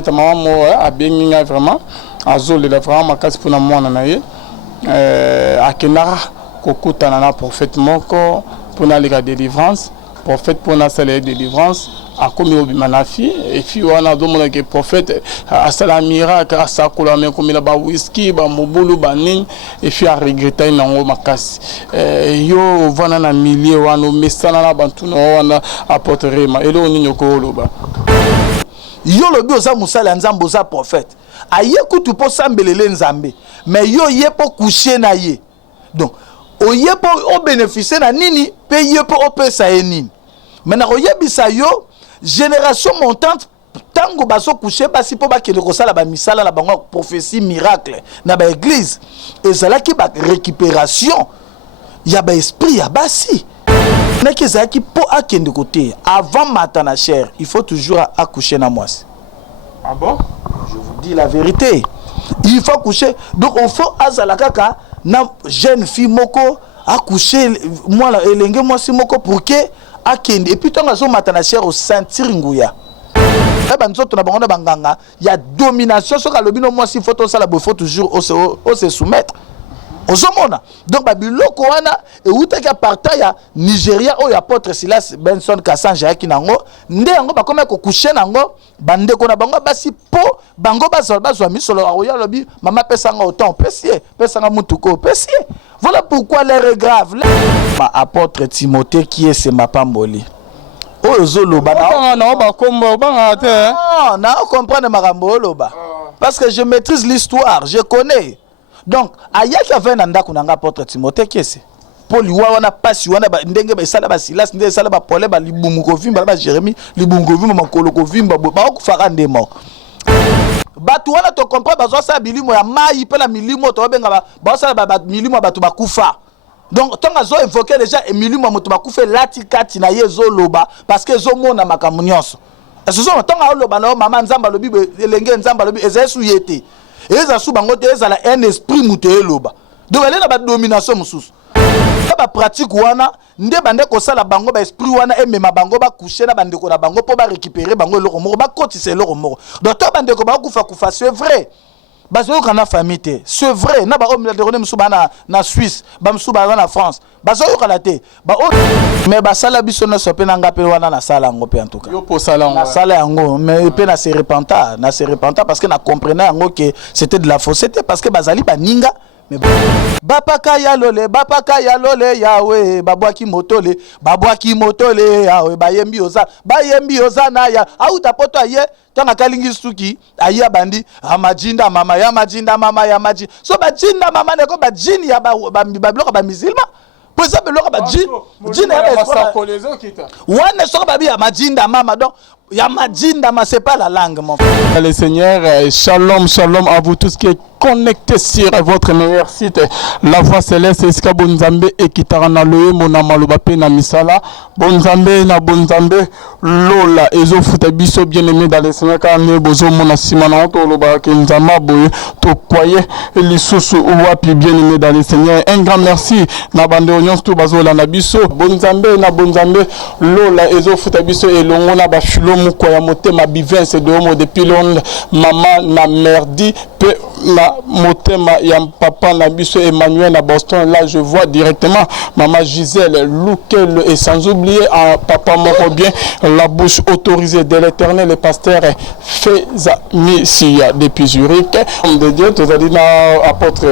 beta maman mo a benginga vraiment azole la vraiment makasi pour na mwana na ye akendaka kokutana na prophète moko pour na leka délivrance prophète pour na sala délivrance akomi obima na fi et puis wana domona ke prophète asala miracle asakola me komila ba whisky ba mobulu ba nini et puis a regretter nango makasi yo vana na milieu wana mesana na bantu no wana apporter ma elo ninyo ko loba yo lobi oza musala nzambe oza prophète aye kutu po sambelele nzambe mais yo ye po coucher na ye donc oye po o bénéficier na nini pe ye po opesa ye nini maintenant oyebisa yo génération montante tango baso coucher basi po bakele kosala ba misala la bango prophétie miracle na ba église ezalaki ba récupération ya ba esprit ya basi na kezaki po akende côté avant matin na chair il faut toujours accoucher na mwasi. Ah bon? Je vous dis la vérité, il faut coucher donc il faut azala kaka na jeune fille moko accoucher moi la elenge mwasi moko pour que akende et puis tonga zo matana cher au sentir nguya ba nzoto na bango na banganga ya domination soka lobino mwasi photo sala bo faut toujours au se soumettre ozomona donc babiloko wana e utaki aparta ya Nigeria o ya apôtre Silas Benson Kasanja ki nango nde yango bakoma ko coucher nango bande ko na bango basi po bango bazwa misolo aroya lobi mama pesanga autant pesanga mutuko pesier. Voilà pourquoi l'air est grave. Apôtre Timothée qui est ce mapamboli. Oh zoloba na ba kombo ba te. Non, na comprendre makambo loba. Parce que je maîtrise l'histoire, je connais. Donc aya qui avait nanda kunanga apôtre Timothée qui est ce Paul wana pasi wana ba ndenge ba sala ba Silas ndenge sala ba Paul ba libumu ko vimba ba Jérémie libumu ko vimba makolo ko vimba ba ko fara ndemo. Batu wana to comprendre bazo sa bilimo ya mai pe la milimo to benga ba sa ba milimo batu bakufa. Donc tonga zo évoquer déjà milimo mutu bakufa lati kati na yezo loba parce que zo mona makamu nyonso. Eso zo tonga loba na mama nzamba lobi elenge nzamba lobi ezesu yete. Eza su bango te eza la un esprit mutu eloba. Donc elle na ba domination mususu. Ba pratique wana nde bande ko sala bango ba esprit wana emema bango ba coucher na bande ko na bango po ba récupérer bango eloko moko ba kotisa eloko moko docteur bande ko ba kufa c'est vrai bazo kana famille te c'est vrai na ba homme de rone musuba na Suisse ba musuba na France bazo kala te ba mais ba sala biso na sope na ngape wana na sala ngo pe en tout cas yo po sala na sala yango mais pe na se repenta parce que na comprenait yango que c'était de la fausseté parce que bazali baninga. Bapaka ya lole yawe babwaki motole yawe bayembi oza na ya au tapoto aye tanga kalingi suki aya bandi amajinda mama ya maji so bajinda mama neko bajini ya babiloko ba musulman pour ça biloko bajini ya ba wana so babi ya majinda mama donc Yamadinda, c'est pas la langue, mon frère. Le Seigneur, shalom, shalom à vous tous qui êtes connectés sur votre meilleur site, La Voix Céleste, Eska Bonzambe, et Kitarana Loe, Mona Malubape, na Misala, Bonzambe, na Bonzambe, Lola, Ezo Futabiso, bien-aimé dans le Seigneur, car ne bozo mona simana, Toloba, Kenzama, Boye, Tokwaye, Elisusu, Ouapi, bien-aimé dans le Seigneur. Un grand merci, na bande oignon, tout bazola, na biso, Bonzambe, na Bonzambe, Lola, Ezo Futabiso, et Longona, Bafilo, Mukoya, Motema, Bivens, et de homo, depuis Londres, maman, na merdi, pe, na Motema, yam papa, na biso, Emmanuel, na Boston, là, je vois directement, maman Gisèle, Loukel, et sans oublier, papa mort bien, la bouche autorisée de l'éternel, le pasteur, Feza, Missia, depuis Zurich, homme de Dieu, tu as dit, apôtre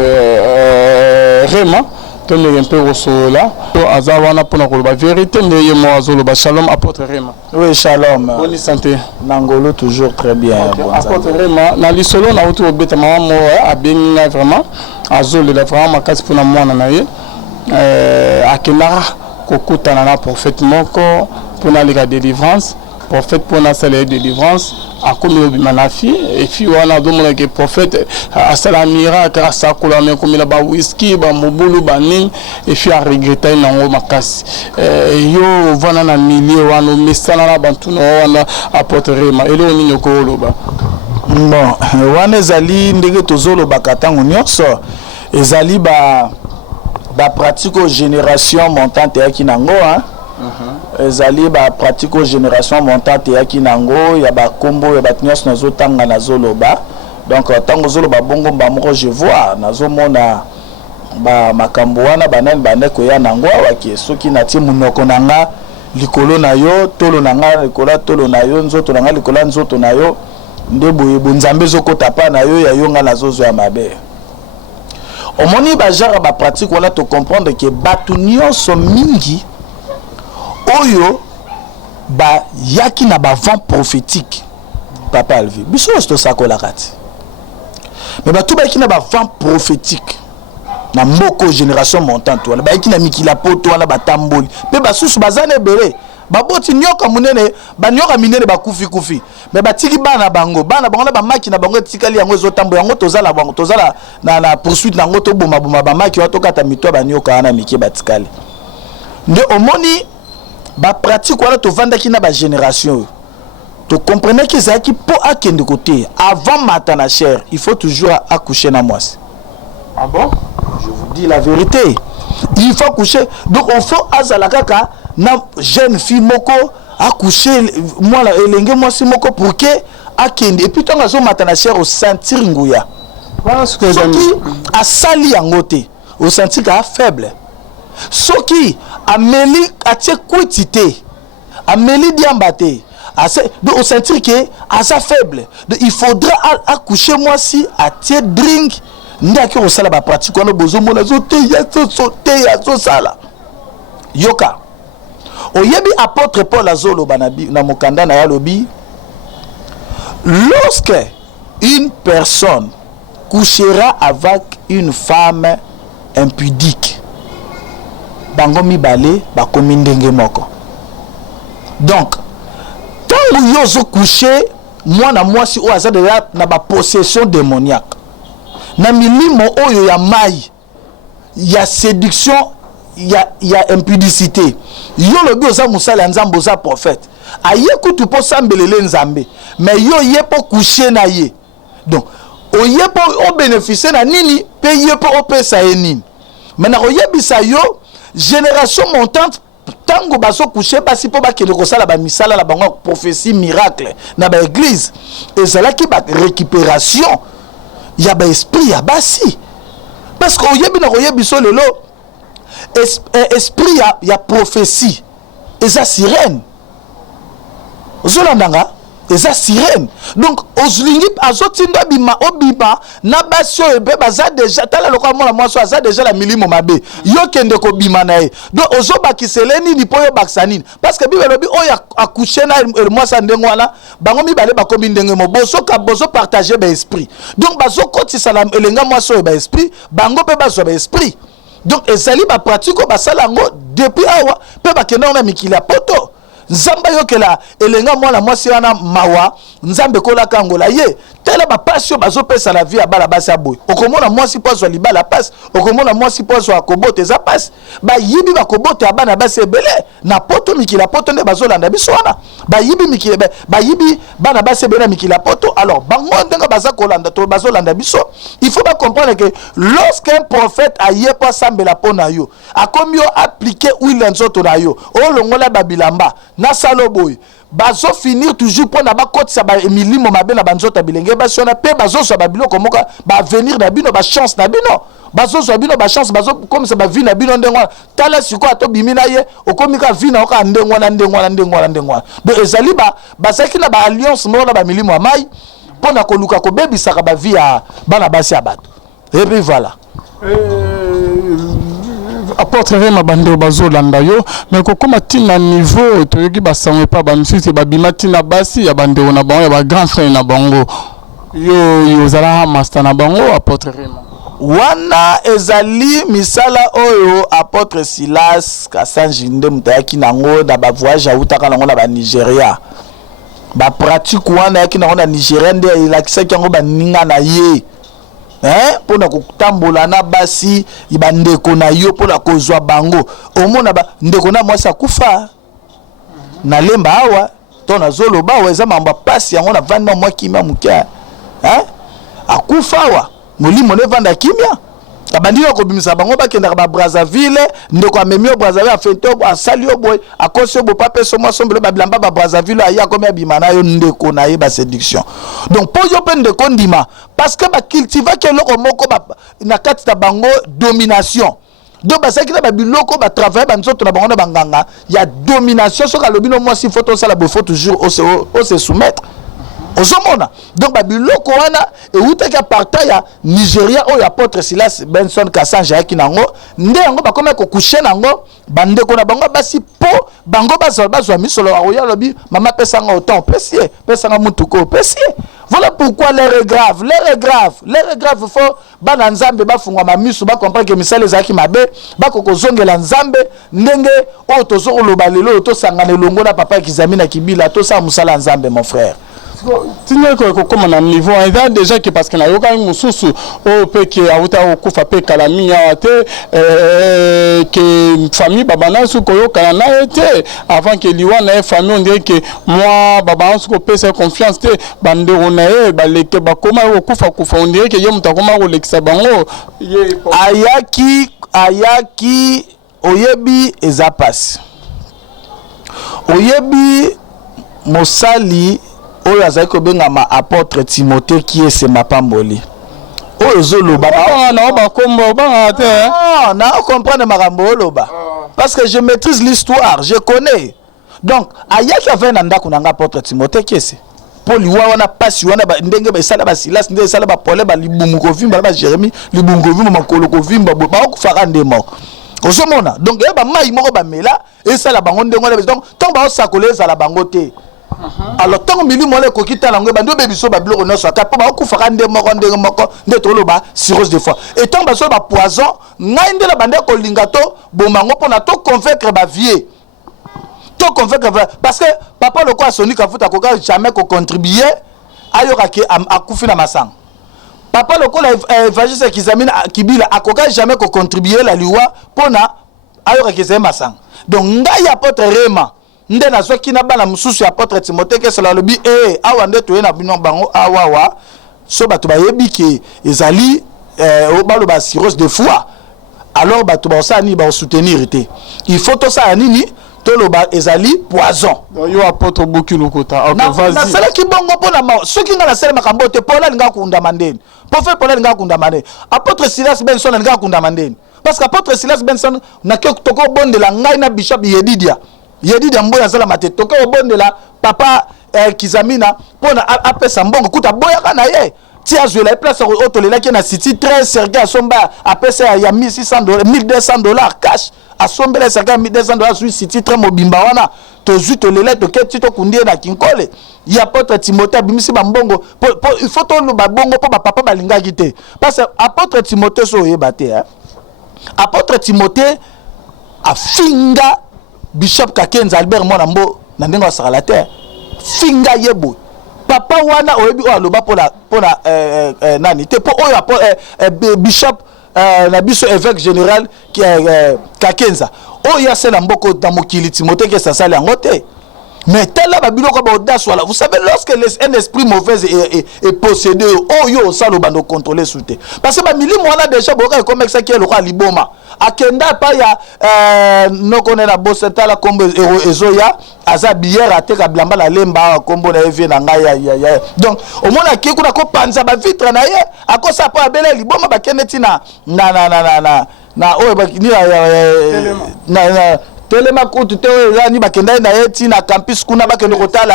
Raymond, un peu au sol là. Azawana pour la vérité, mais shalom apôtre Rema. Oui, shalom. Bonne santé. Nangolo toujours très bien. Apôtre Rema, na lisolo na auto beta maman a bien vraiment. Azole la vraiment makasi pour na mwana na ye. Akena kokutana na prophète moko pour na liga délivrance. Prophète pour na sala délivrance. Akomi obima na fi et puis wana domona ke prophète asala miracle asakola me komila ba whisky ba mobulu ba nini et puis a regretter nango makasi yo vana na milieu wana mesana na bantu no wana apôtre Rema elo ninyo ko loba bon wana ezali ndenge tozoloba katango nyonso ezali ba pratique génération montante ya kinango hein ezali ba pratique génération montante ya kinango ya ba kombo ya batnyos nazo tanga nazo loba donc tango zo loba bongo ba moko je vois nazo mona ba makambo wana banani bandeko ya nango awaki soki na ti munoko nanga likolo na yo tolo nanga likolo tolo na yo nzoto nanga likolo nzoto na yo nde boye bonzambe zokota pa na yo ya yonga nazo zo ya mabe omoni ba jara ba pratique wana to comprendre que batu nyonso mingi oyo ba yaki na ba vent prophétique papa alvi biso to sakola kati mais batu ba yaki na ba vent prophétique na moko génération montante wana ba yaki na mikila poto wana batamboli pe basusu bazane bere baboti nyoka munene banyoka minene bakufi kufi mais batiki bana bango na ba maki na bango tikali yango ezotambo yango tozala bango tozala na poursuite nango to boma ba maki wato kata mitwa banyoka wana miki batikali nde omoni ba pratique wana to vandaki na ba génération to comprenez que ça qui pour akende côté avant matin na chair il faut toujours accoucher na moi. Ah bon? Je vous dis la vérité. Il faut coucher. Donc on faut azalakaka na jeune fille moko accoucher moi la elenge moi si moko pour que akende et puis tant azo matana cher au sentir nguya. Parce que soki a sali yangote au sentir ka faible. Soki ameli atie quantité ameli diambate donc au sentir que asa faible. Donc il faudra accoucher moi si atie drink ndaki ko sala ba pratique wana bozo mona zo te ya so sala yoka oyebi apôtre Paul azolo banabi na mokanda na ya lobi lorsque une personne couchera avec une femme impudique bango mibale bakomi ndenge moko donc tant yo zo coucher mwana mwasi o aza de na ba possession démoniaque na milimo oyo ya mai ya séduction ya impudicité yo lobi oza musala nzambe oza prophète aye kutu po sambelele nzambe mais yo ye po coucher na ye donc oye po o bénéficier na nini pe ye po opesa ye nini mais na oyebisa yo génération montante tango baso coucher basi po bakende kosala ba misala la bango prophétie miracle na ba église ezalaki ba récupération ya ba esprit ya basi parce que oyebi na oyebi so lelo esprit ya prophétie eza sirène ozolandanga eza sirène donc ozulingi azotinda bima obima na basi oyo pe baza déjà tala lokola mwana mwasi aza déjà la milimo mabe yo kende ko bima na ye donc ozobakisele nini po yo bakisa nini parce que bible lobi oyo accoucher na mwasi ndenge wana bango mibale bakomi ndenge mo bozo partager ba esprit donc bazokotisa na elenga mwasi oyo ba esprit bango pe bazwa ba esprit donc ezali ba pratique basala ngo depuis awa pe bakenda na mikili ya poto nzamba yokela elenga mwana mwasi wana mawa nzambe kola kangola ye tela ba passion bazo pesa la vie ya bala basi aboy okomona mwasi pozo libala passe okomona mwasi pozo akobote za passe ba yibi bakobote abana basi ebele na poto mikila poto nde bazo landa biso wana ba yibi mikile ba yibi bana basi ebele mikila poto alors bango ndenga baza kolanda to bazo landa biso il faut pas comprendre que lorsqu'un prophète aye pas sambela pona yo akomio appliquer huile nzoto na yo olongola babilamba na saloboy bazo finir toujours pour na ba kotisa ba emilimo mabe na banzota bilenge baso na pe bazo so ba biloko moka ba venir na bino ba chance na bino bazo so bino ba chance bazo comme ça ba vie na bino ndengwa tala siko ato bimina ye okomika vie na oka ndengwa donc ezali ba basaki na ba alliance mo na ba milimo ya mai pona koluka ko bebisaka ba vie ya bana basi ya bato et puis voilà apôtre Rema bande bazolanda yo mais kokoma tina niveau toyoki basango pa ba misusu babima tina basi ya bande na bango ya ba grand frère na bango yo zala master na bango apôtre Rema wana ezali misala oyo apôtre Silas Kasanjinde mutayaki nango na ba voyage autaka nango na ba Nigeria ba pratique wana yaki nango na Nigeria nde ilakisaki yango ba ninga na ye pona kotambola na basi ibandeko na yo pona kozwa bango omona ba ndeko na mwasi akufa na lemba awa to na zolo bawa eza mamba pasi yango na vanda mwa kimia mukia akufa awa molimo ne vanda kimia abandino ko bimisa bango bakenda ba Brazzaville ndeko amemi o Brazzaville afento a salio boy a kosio bo pape so mo sombelo ba bilamba ba Brazzaville aya comme abimana yo ndeko na ye ba séduction donc po yo pe ndeko ndima parce que ba cultiver ke loko moko ba na kati ta bango domination donc ba sakina ba biloko ba travailler ba nzoto na bango na banganga ya domination so ka lobino mo si photo ça la bo faut toujours au se soumettre Ozomona. Donc babiloko wana et utaka parta ya Nigeria o ya Apôtre Silas Benson Kasanja ki nango nde yango ba koma ko coucher nango bande ko na bango basi po bango bazwa misolo ya lobi mama pesanga autant pesanga mutuko pesier. Voilà pourquoi l'air est grave, faut bana nzambe ba fungwa mamisu ba comprendre que misale zaki mabe ba ko zongela nzambe ndenge o tozo loba lelo to sangana longo na papa kizamina kibila to sa musala nzambe mon frère. Tinye ko comme na niveau eza déjà que parce que na yoka mususu o pe que auta okufa pe kalami ya te que famille babana su ko yoka na été avant que liwa na famille on dirait que moi babana su ko pe sa confiance te bande on baleke bakoma okufa kufa on dirait que yo mutakoma ko lekisa bango ayaki oyebi eza passe oyebi mosali oyo azali kobengama Apôtre Timothée qui est ma pamboli oyo zoloba na ba kombo ba te na comprendre makambo loba parce que je maîtrise l'histoire je connais donc ayaki avait na ndako nanga Apôtre Timothée qui est Paul wana pasi wana ndenge ba sala ba Silas ndenge sala ba Paul ba libumu ko vimba ba Jérémie libumu ko vimba makolo ko vimba ba ko fara ndemo ozomona donc ba mai moko ba mela et sala bango ndenge donc tant ba osakole sala bango te. Alors tant que milimo le kokita langue bando bebiso ba biloko noso aka pa ku faka nde moko nde to loba cirrhose de foie et tant ba so ba poison ngai nde la bande ko lingato bomango pona to convaincre ba vie to convaincre parce que papa le quoi soni ka futa ko jamais ko contribuer ayoka ke akufi na masang papa le ko la évangile kizamina kibila akoka jamais ko contribuer la liwa pona ayoka ke ze masang donc ngai Apôtre Rema nde na soki na bana mususu ya Apôtre Timothée ke cela lobi awa nde to na bino bango awawa so bato bayebi ke ezali o balo ba cirrhose de foie alors bato ba osani ba soutenir te il faut to ça nini to loba ezali poison yo Apôtre Boki Lokota vas-y na sala ki bongo pona ma soki nga na sala makambo te pola linga kunda mandeni po fe pola linga kunda mandeni Apôtre Silas Benson linga kunda mandeni parce que Apôtre Silas Benson na ke toko bonde la ngai na Bishop Yedidia mboya zala mate toke obonde la papa kizamina pona apesa mbongo kuta boya kana ye ti azwela place auto lela ki na city 13 serga somba apesa ya $1600 $1200 cash asombela serga $1200 sur city très mobimba wana to zuto lela to keti to kundie na kinkole ya Apôtre Timothée bimisi ba mbongo il faut to ba bongo po ba papa balinga kite parce que Apôtre Timothée so yeba te Apôtre Timothée a finga Bishop Kakenza Albert Monambo na ndengo sakala te finga yebo papa wana oyebi o aloba pona nani te po oyo Bishop na biso évêque général qui Kakenza o ya sela mboko dans mokili Timothée ke sasali yango te mais tel là babiloko ba audace wala vous savez lorsque un esprit mauvais est possédé yo salo bando contrôler souté parce que ba milimo wana déjà boka comme ça qui est le roi liboma akenda pa ya no konena boseta la kombo ezoya aza bière ateka blamba la lemba kombo na evie na ngai ya donc au mona ki kuna ko panza ba vitre na ye akosa pa bele liboma ba keneti na oyo ba ni na telema kutu te ni bakenda na eti na campus kuna bakende kotala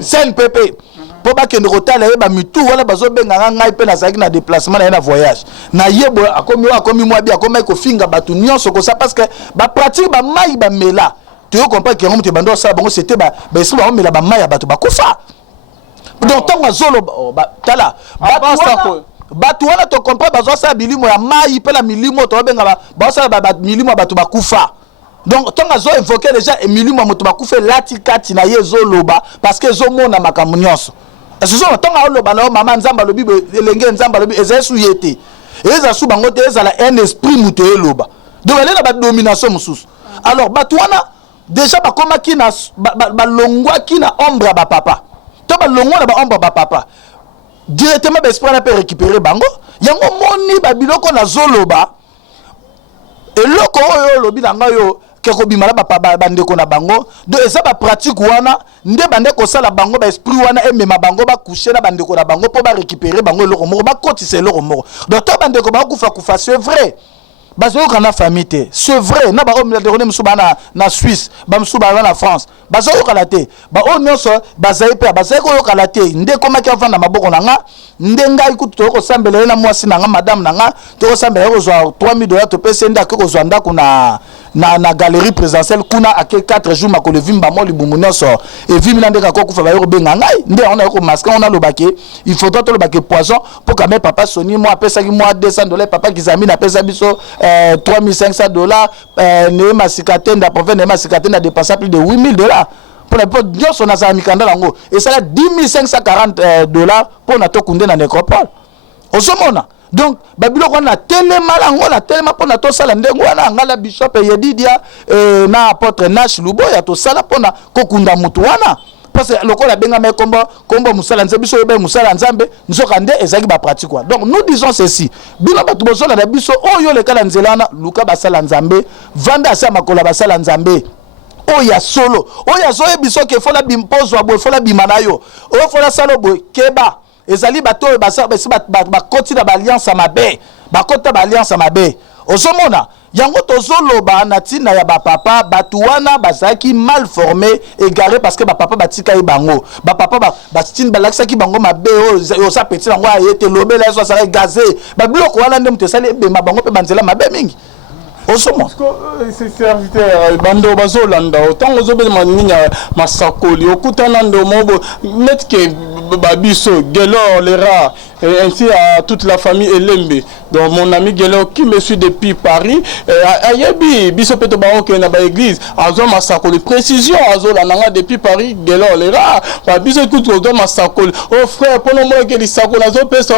sen pepe po bakende kotala ba mitu wala bazobenga ngai pe na zaki na déplacement na voyage na yebo akomi mwabi akomi ko finga batu nyonso ko ça parce que ba pratique ba mai ba mela tu comprends que ngomte bando ça bango c'était ba esprit ba mela ba mai ba kufa donc tango zolo tala batu wana to comprend bazo sa bilimo ya mai pe la milimo to benga ba sa ba milimo batu bakufa donc tonga zo évoquer déjà milimo moto bakufa lati kati na yezo loba parce que zo mona makambo nyonso eso tonga loba na mama nzamba lobi elenge nzamba lobi ezesu yete eza su bango te eza la un esprit muto loba donc elle na ba domination mususu alors batu wana déjà ba koma ki na ba longwa ki na ombre ba papa to ba longwa na ba ombre ba papa directement l'esprit n'a pas récupéré bango yango moni babiloko na zoloba eloko oyo lobi na ngayo keko bimala bandeko na bango do eza ba pratique wana nde bande ko sala bango ba esprit wana emema bango ba coucher na bandeko na bango po ba récupérer bango eloko moko ba kotisa eloko moko docteur bandeko ba kufa c'est vrai bazo kana famille c'est vrai na ba homme de rone musuba na Suisse ba musuba na France bazo kala te ba o nyonso bazai pe bazai ko kala te nde koma ki avanda maboko na nga nde ngai kutu ko sambela na mwasi na nga madame na nga to sambela ko zwa $3000 to pese nda ko zwa ndako na galerie présidentielle kuna ake 4 jours makolo vimba mo libumu nyonso et vimina ndeka ko kufa ba yo benga ngai nde on a ko masque on a lo baké il faudra to lo baké poison pour quand même papa soni moi pesa ki moi $200 papa kizami na pesa biso $3500 ne masikate nda province ne masikate na dépenser plus de $8000 pour les potes nyonso na za mikanda lango et ça là $10540 pour na to kunde na nécropole osomona. Donc babilo ko na telema lango na telema pona to sala ndengo wana ngala bishop Yedidia na apôtre Nash Luboya to sala pona kokunda mutu wana parce que lokola benga me kombo musala nzambe biso be musala nzambe nzoka nde ezaki ba pratique quoi. Donc nous disons ceci bino batu bozola na biso oyo le kala nzelana luka basala nzambe vanda sa makola basala nzambe oya solo oya zo biso ke fola bimpozo abo fola bimanayo o fola salo bo keba ezali bato ba koti na alliance mabe ba kota ba alliance mabe osomona yango tozoloba na tina ya ba papa batu wana bazaki mal formé égaré parce que ba papa batika e bango ba papa ba tin balakisa ki bango mabe o sa petit ngo ayete lobela so sa gazé ba biloko wana ndem tesali be mabango pe banzela mabe mingi osomona c'est serviteur bando bazolanda autant ozobele maninya masakoli okutana ndo mobo net que babiso Gelor les rats et ainsi à toute la famille Elembe donc mon ami Gelor qui me suit depuis Paris ayebi biso peto baon ke na ba église azo masakoli précision azo la nanga depuis Paris Gelor les rats babiso tout ozo masakoli oh frère pour moi que les sakoli azo pesa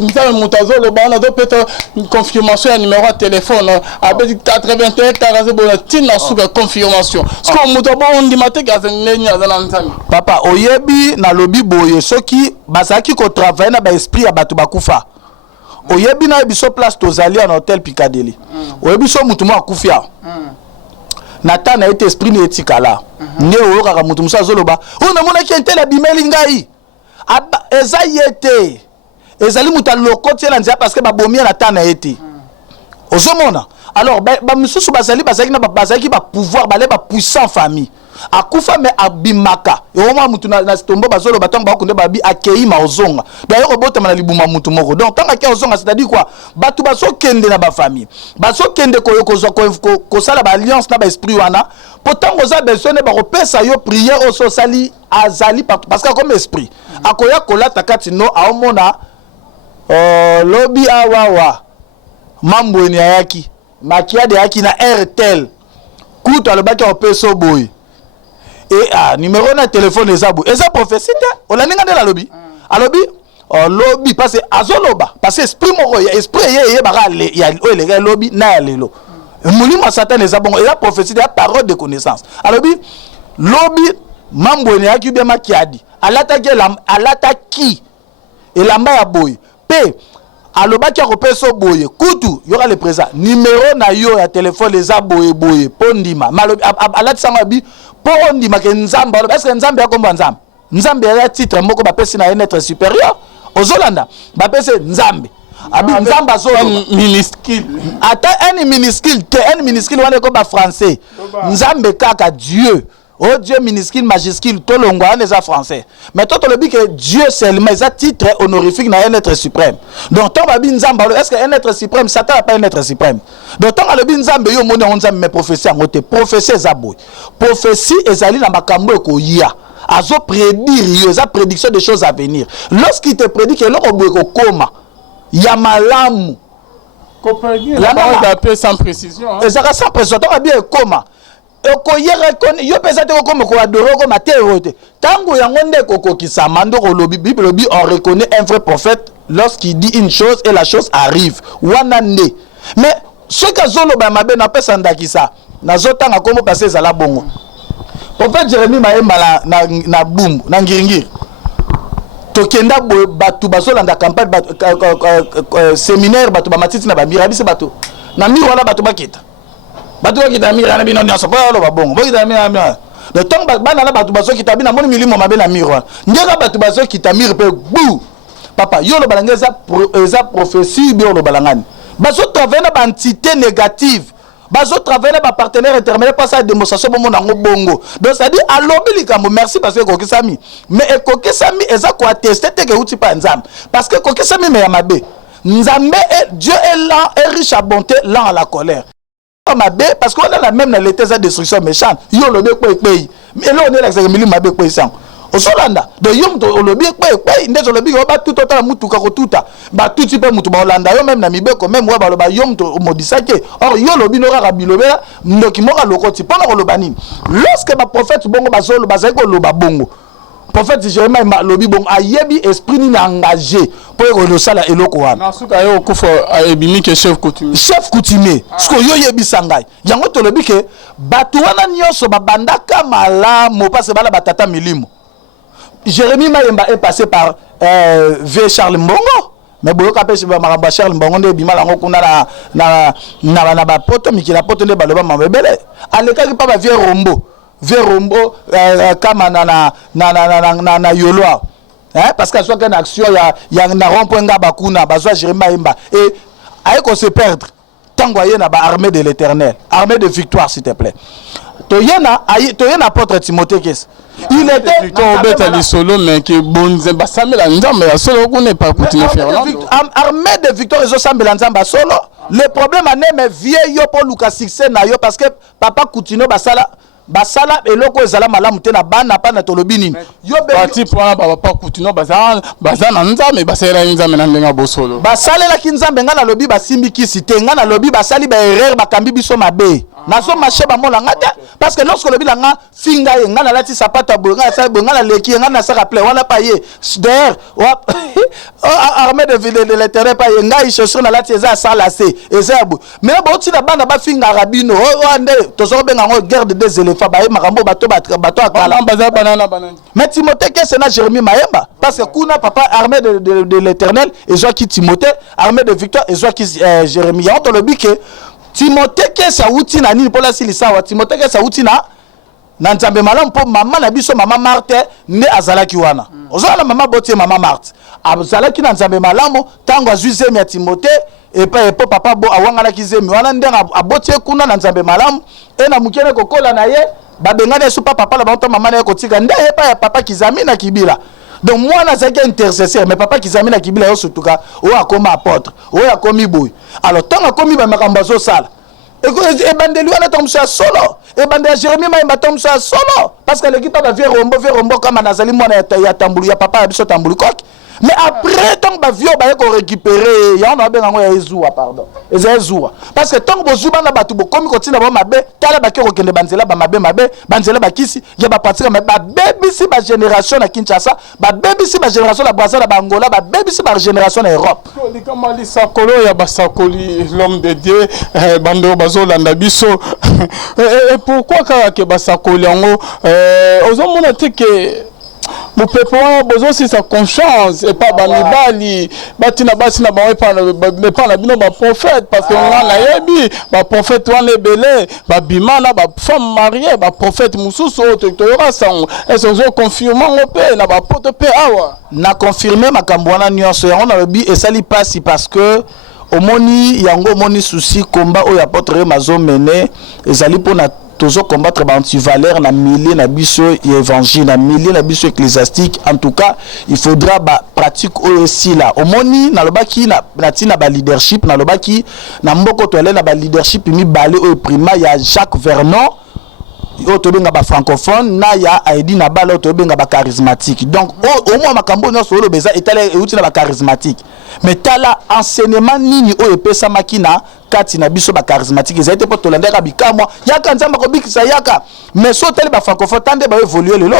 nta mutazo le bana azo peta confirmation ya numéro de téléphone avec 81 40 tina suka confirmation ce qu'on mutabo on dit maté ka zenenya za nzami papa oyebi na lobi boye soki bazaki ko travailler na ba esprit ya batu bakufa oyebi na biso place tozali en hôtel Piccadilly oyebi so mutu mo akufia na ta na ete esprit ne etikala ne o kaka mutu musa zoloba ona mona ki entela bimeli ngai eza yete ezali mutu lokoti la nzia parce que ba bomia na ta na ete ozomona alors ba mususu bazali na bazaki ba pouvoir ba puissant famille akufa me abimaka yoma mutu na stombo bazolo batang ba kunde babi akei ma ozonga d'ailleurs obota na libuma mutu moko donc tanga ke ozonga c'est-à-dire quoi batu baso kende na ba famille baso kende ko sala ba alliance na ba esprit wana pourtant oza besoin ba repesa yo prière au sosali azali parce que comme esprit akoya kolata kati no aomona lobby awawa mambo ni ayaki makiade yaki na RTL kuto alobaki opeso boy et numéro na téléphone ezabo eza prophétie te olaninga ndela lobby alobi lobby parce que azoloba parce que esprit moko ya esprit ye baka ya olega lobby na ya lelo mulima satan ezabo eza prophétie ya parole de connaissance alobi lobby mambo ni yaki bien makiadi alataki elamba ya boy pe alobaki akopeso boye kutu yoka le présent numéro na yo ya téléphone les aboye boye pondima malobi alati sanga bi pondima ke nzamba est-ce que nzamba yakomba nzambe ya titre moko bapesi na être supérieur ozolanda bapesi nzambe abi nzamba zo minuscule ata un minuscule wana ko ba français nzambe kaka Dieu. Oh Dieu minuscule, majuscule, tout le monde est français. Mais toi, tu le dis que Dieu seulement, c'est un titre honorifique dans un être suprême. Donc, tu vas dire, est-ce qu'un être suprême, Satan n'a pas un être suprême? Donc, tu vas dire, mais prophétie, prophétie, prophétie, ezali na makambo ekoya. Azo prédire, ça prédiction des choses à venir. Lorsqu'il te prédit que l'on koma, ya malamu. La parole d'appel sans précision. Et ça sans précision, tu vas bien koma. Yo pesa te ko ko adoro ko materote tango yango nde ko kisama ndo ko lobi bible lobi on reconnaît un vrai prophète lorsqu'il dit une chose et la chose arrive wana nde mais ce que zolo ba mabe na pesa ndakisa na zotanga komo passer za la bongo prophète Jérémie maemba na boum na ngiringiri tokenda bato bazolanda campagne séminaire bato bamatiti na bamira bise bato na miro wana bato bakita na miro na bino nyonso po aloba bongo bokita na miro le temps bana na bato bazokita bina moni milimo mabe na miro wana ngeka bato bazokita miro pe bu papa yo lo balanga eza prophétie bi lo balangani bazo travailler na ba entité négative bazo travailler ba partenaire intermédiaire pas ça démonstration bon nango bongo donc ça dit alobi likambo merci parce que kokisami mais kokisami eza ko attester te ke uti pa nzambe parce que kokisami me ya mabe nzambe Dieu est lent et riche à bonté lent à la colère mabe parce qu'on a la même dans l'état de destruction méchante yo lobi ko pays mais là on est là c'est mili mabe ko isan osolanda de yom to lobi ko ndezo lobi ko ba tout autant mutuka ko tuta ba tout type mutu ba olanda yo même na mibeko même wa ba loba yom to modisake or yo lobi no ka bilobela ndoki mo ka lokoti pona ko loba nini lorsque ba prophète bongo ba solo ba ko loba bongo prophète Jérémie ma lobi bongo ayebi esprit ni engagé pour ko lo sala eloko wana na suka yo ko fo ebimi ke chef coutumier ce que yo yebi sangai yango to lobi ke batu wana nyonso ba bandaka malamu parce bala batata milimo Jérémie Mayemba est passé par V. Charles Mbongo. Mais si vous avez Charles Mbongo, vous avez un poto, mais qui a poto de Baloba Mambele. À l'écart, pas vieux Rombo. Vieux Rombo, comme na Yoloa. Parce qu'à soit une action, il y a un rond-point Bakuna, Bazoa Jérémie Mayemba. Et avec on se perdre, tant qu'il y a une armée de l'éternel, armée de victoire, s'il te plaît. Toyena apôtre Timothée Kess. Il était Victor solo mais qui bon Samela Nzamba solo qu'on n'est pas continuer faire armée de Victor et Samela Nzamba solo. Le problème est vieux yo pour Lucas succès na yo parce que papa Coutinho basala eloko ezala malamu te na bana pa na tolobini yo parti pour papa Coutinho bazana Nzambe basela Nzambe na ndenga bosolo basalela ki Nzambe ngana lobi basimbi kisi te ngana lobi basali ba erreur bakambi biso mabe nazo marché ba molanga te parce que lorsque lobi langa finga ye ngana lati sapata bonga sa bonga la leki ngana sa rappelé wana pa ye d'ailleurs armée de l'éternel pa ye ngai chaussure na lati eza sala se ezabu mais ba oti na bana ba finga rabino ande tozo benga ngo guerre de deux éléphants ba makambo bato akala mais Timothée que c'est na Jérémie Mayemba parce que kuna papa armée de l'éternel et joa qui Timothée armée de victoire et joa qui Jérémie on te le dit que Timothée que ça outi na nini pola silisa wa Timothée que ça outi na nzambe malamu po mama na biso mama Marthe ne azalaki wana ozala mama botie mama Marthe azalaki na nzambe malamu tango azwizemi ya Timothée et pas papa bo awangana kizemi wana ndenga abotie kuna na nzambe malamu e na mukene kokola na ye babengana su papa la banto mama na kotika nde e pa papa kizami na kibila donc moi na zaki intercesseur mais papa kizami na kibila yo surtuka o akoma apôtre o akomi boy alors tango akomi ba makambo zo sala et bandeli wana tomsa solo et bandeli Jérémie Mayemba tomsa solo parce que l'équipe va faire rombo comme nazali mwana ya tambulu ya papa biso tambulu koki mais après tant que vieux ba ko récupérer ya on a ben ngo ya ezua pardon ezua parce que tant que bozuba na batu bokomi kotina ba mabe tala ba ko kende banzela ba mabe banzela ba kisi ya ba patira ba baby si ba génération na Kinshasa ba baby si ba génération la Brazza ba Angola ba baby si ba génération na Europe likama lisakolo ya basakoli l'homme de Dieu bando bazolanda biso et pourquoi ka basakoli yango ozomona te ke mon peuple a besoin de sa confiance et pas banibali batina basina ba pas la bino ba prophète parce que on a yebi ba prophète on est belé ba bimana ba femme mariée ba prophète mususu otoyora sang et so confirmer on peut na ba pote pe awa na confirmer makambo wana nyonso on a bi et sali passe parce que omoni yango moni souci combat o apôtre mazo mené ezali pona toujours combattre anti-valeur na milieu na biso évangile na milieu na biso ecclésiastique en tout cas il faudra pratique aussi là omoni na lobaki na tina ba leadership na lobaki na mboko to na ba leadership mi balé au prima ya Jacques Vernon otobenga ba francophone na ya Aidi na bala otobenga ba charismatique donc au moins makambo nyonso lo beza etale euti na ba charismatique mais tala enseignement nini o epesa makina kati na biso ba charismatique ezate po to landaka bikamwa yaka nzamba ko bikisa yaka mais so tele ba francophone tande ba évoluer lelo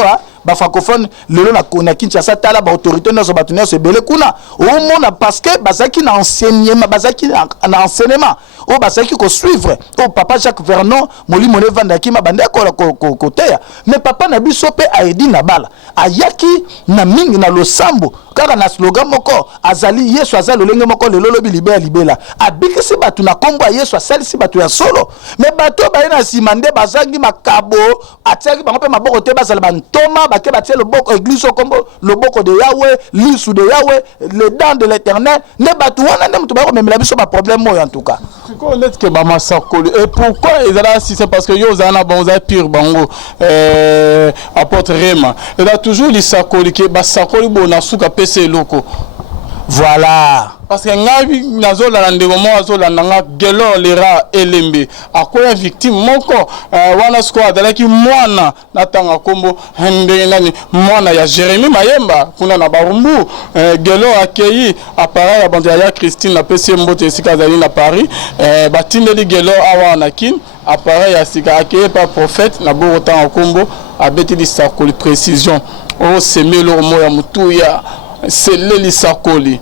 ba francophone lelo na Kinshasa tala ba autorité na zobatunyo se belé kuna au monde parce que bazaki na enseignement bazaki na enseignement o bazaki ko suivre o papa Jacques Vernon molimo ne vandaki ma bande ko koteya mais papa na biso pe aidi na bala ayaki na mingi na losambo kaka na slogan moko azali Yesu azali lolenge moko lelo lobi libela abikisi batu na kombo Yesu asalisi batu ya solo mais batu ba na simande bazangi makabo atiaki bango pe maboko te bazala bantoma bake batie le boko église au kombo le boko de Yahweh lisu de Yahweh les dents de l'Éternel ne batu wana ne mutu ba memela biso ba problème moyo en tout cas connaître que ba masakoli et pourquoi ils allaient si c'est parce que yo zana bon za pire bango apôtre Rema et là toujours les sakoli que ba sakoli bona suka pese loko voilà parce que ngabi nazola na ndeko mo azola nga gelo lera elembe akoya victime moko wana sko adalaki mwana natanga kombo ndenge nani mwana ya Jérémie Mayemba kuna na barumbu gelo akei appareil ya bande ya Christine na PC mbote sika zali na Paris batindeli gelo awa na kin appareil ya sika akei par prophète na bo tanga kombo abeti di sakoli précision o semelo mo ya mutuya seleli sakoli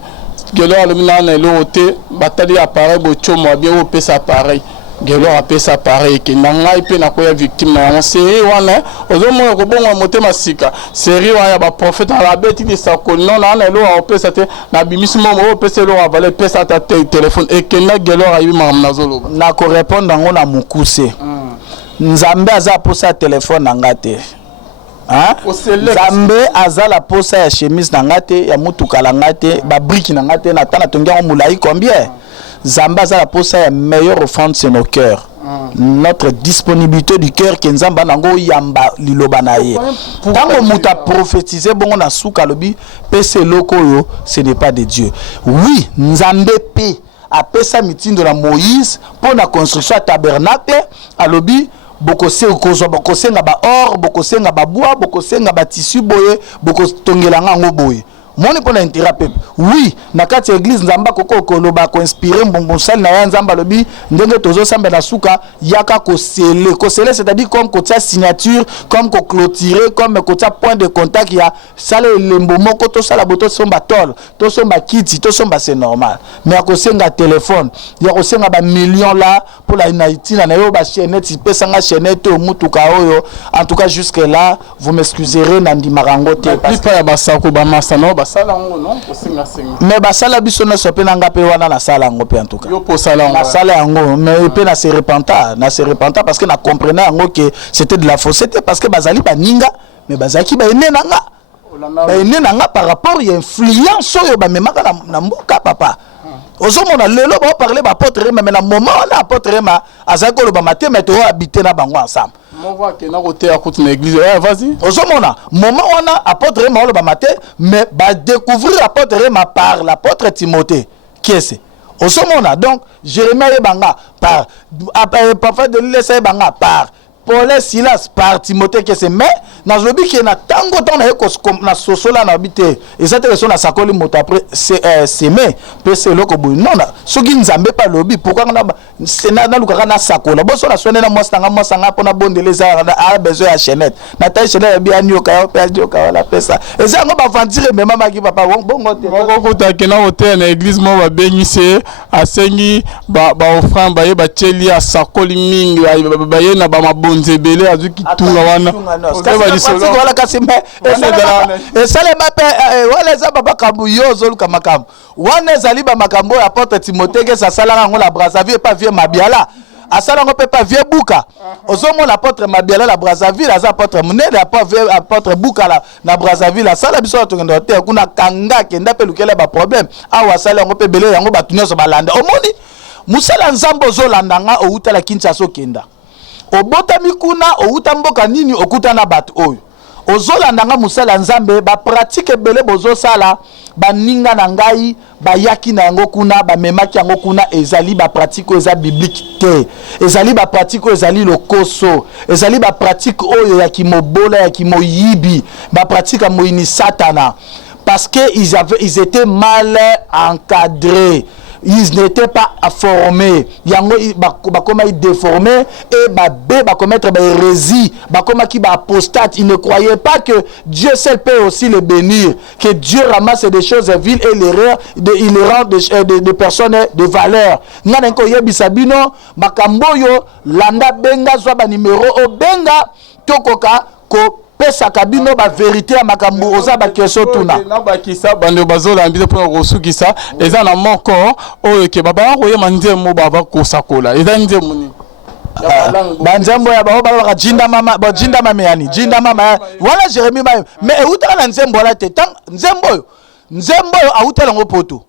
gelo alumina na lote batali appareil bochomo bien o pesa appareil gelo a pesa appareil ke nanga ipe na koya victime na série wana ozomo ko bongo motema sika série wana ba prophète ala beti di sakoli non na lo o pesa te na bimisimo o pesa lo avale pesa ta téléphone et ke na gelo a yima na zolo na ko répondre ngo na mukuse nzambe aza posa téléphone na ngate hein Zambe azala posa ya chemise na ngate ya mutuka la ngate ba brique na ngate na tana tongia moulaï combien Zambe azala posa ya meilleure offrande c'est nos cœurs notre disponibilité du cœur que nzamba nango yamba liloba na ye tango muta prophétiser bongo na suka lobi pese loko yo ce n'est pas de Dieu oui nzambe pe apesa mitindo na Moïse pour la construction du tabernacle alobi bokosenga ba or bokosenga ba bois bokosenga ba tissu boye bokotongela ngo boye moni pona intérêt peuple oui na kati église nzamba koko koloba ko inspirer mbongo sal na ya nzamba lobi ndenge tozo samba na suka yaka ko sele c'est-à-dire comme ko tia signature comme ko clôturer comme ko tia point de contact ya sala lembo moko to sala boto somba tol to somba kiti to somba c'est normal mais ko senga téléphone ya ko senga ba millions là pour la Haïti na yo ba chaînette pesanga chaînette o mutuka oyo en tout cas jusque là vous m'excuserez na ndimarango te parce que ba sako ba masano salango non mais basala biso na sope na ngape wana na sala ngo pe en tout cas yo po salango na sala ngo mais pe na se repenta parce que na comprenait ngo que c'était de la fausseté parce que bazali baninga mais bazaki ba enena nga par rapport à influence oyo ba memaka na mboka papa ozomona lelo ba parler ba apôtre mais na moment na apôtre ma azako lo ba maté mais to habiter na bango ensemble on voit que na côté à côté de l'église vas-y ozomona moment wana apôtre ma lo ba maté mais ba découvrir apôtre ma par l'apôtre Timothée qui est ce ozomona donc Jérémie banga par parfois de laisser banga par Paul Silas par Timothée qui c'est mais na zobi qui na tango ton na sosola na habité et cette raison na sakoli moto après c'est mais c'est loko boy non soki nzambe pas lobi pourquoi na c'est na lukaka na sakola bo so na sone na mosanga pona bondeleza a besoin ya chaînette na taille chaînette bien nyoka ya pe nyoka la pesa et ça ngo ba vantire même mama ki papa bongo te ko ta kena hotel na église mo ba bengise asengi ba offrande ba ye ba cheli a sakoli mingi ba ye na ba nzebele azuki tunga wana wala kasime et ça les mape wala za baba kambu yozo luka makambo wana ezali ba makambo ya apôtre Timothée que ça sala ngo la Brazzaville pas vieux Mabiala asala ngo pe pas vieux Buka ozomo l'apôtre Mabiala la Brazzaville aza apôtre munene apôtre Buka la na Brazzaville asala biso to ngendo te kuna kanga kenda pe lukela ba problème awa sala ngo pe belé yango batunyo so balanda omoni musala nzambo zo landanga o utala Kinshasa kenda obotami kuna outa mboka nini okuta na bato oyo ozolanda nga musala nzambe ba pratique belé bozo sala baninga na ngai bayaki na yango kuna bamemaki yango kuna ezali ba pratique eza biblique te ezali ba pratique ezali lokoso ezali ba pratique oyo ya kimobola ya kimoyibi ba pratique moyini satana parce que ils étaient mal encadrés ils n'étaient pas formés. Yango bakoma ils déformés et babé commettre des hérésies, bakoma qui apostate. Ils ne croyaient pas que Dieu seul peut aussi les bénir, que Dieu ramasse des choses viles et il les rend des personnes de valeur. Ngana ko yebisa bino makamboyo landa benga zwa ba numéro o benga tokoka ko pesa kabino ba vérité ya makambo oza ba keso tuna na ba kisa bande bazola mbise pour kosukisa eza na moko oyo ke baba ko yema nzembo baba kosakola eza nzembo ni banzembo ya bao baba jinda mama bo jinda mama yani jinda mama wala Jérémie mais eutaka na nzembo la te tang nzembo autela ngo poto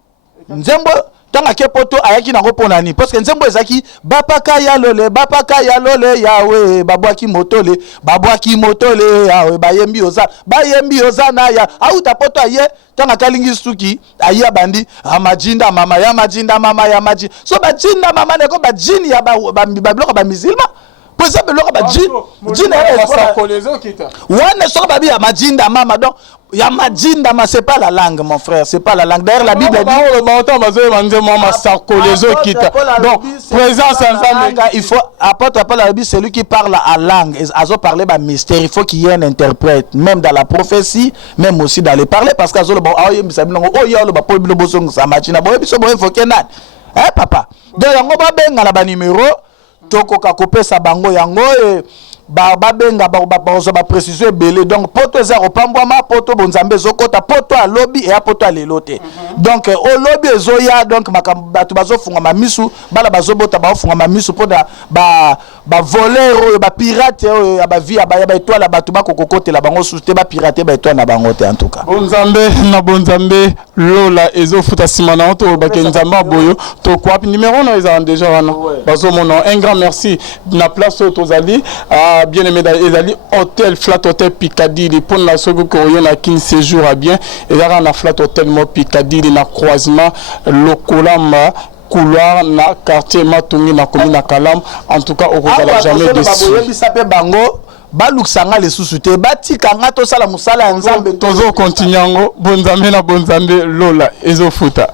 nzembo tanga ke poto ayaki na repona ni parce que nzembo ezaki bapaka ya lole yawe babwaki motole yawe bayembi oza na ya auta poto aye tanga kalingi suki aye bandi amajinda mama ya majinda so bajinda mama ne ko bajini ya babiloko ba musulma pour ça beloko bajini ya sakolezo kita wana so babi ya majinda mama donc ya majinda ma c'est pas la langue mon frère, c'est pas la langue. D'ailleurs la Bible dit donc présence ensemble il faut apporter pas la Bible celui qui parle à langue azo parler ba mystère, il faut qu'il y ait un interprète même dans la prophétie, même aussi dans les parler parce que azo ba papa donc yango ba benga na ba numéro tokoka kopesa bango yango babenga ba précision belé donc poto za opambwama poto bonzambe zokota poto a lobby et a poto a lelote donc au lobby ezoya donc bato bazofunga mamisu bala bazobota bafunga mamisu poda ba voleur ba pirate ba vie ba étoile bato bakokokotela la bango soute ba pirate ba étoile na bango te en tout cas bonzambe lola ezofuta simana to bakenzamba boyo to kwa numéro na ezan déjà wana bazomona un grand merci na place tozali bien aimé ezali hôtel Flat Hotel Picadilly pour la seconde courrier na 15 séjours à bien et là na Flat Hotel mo Picadilly na croisement Lokolamba couloir na quartier Matongi na commune na Kalam en tout cas au regard jamais de bango baluksanga les sous-souté batikanga to sala musala nzambe tozo continuango bonzambe na bonzambe lola ezofuta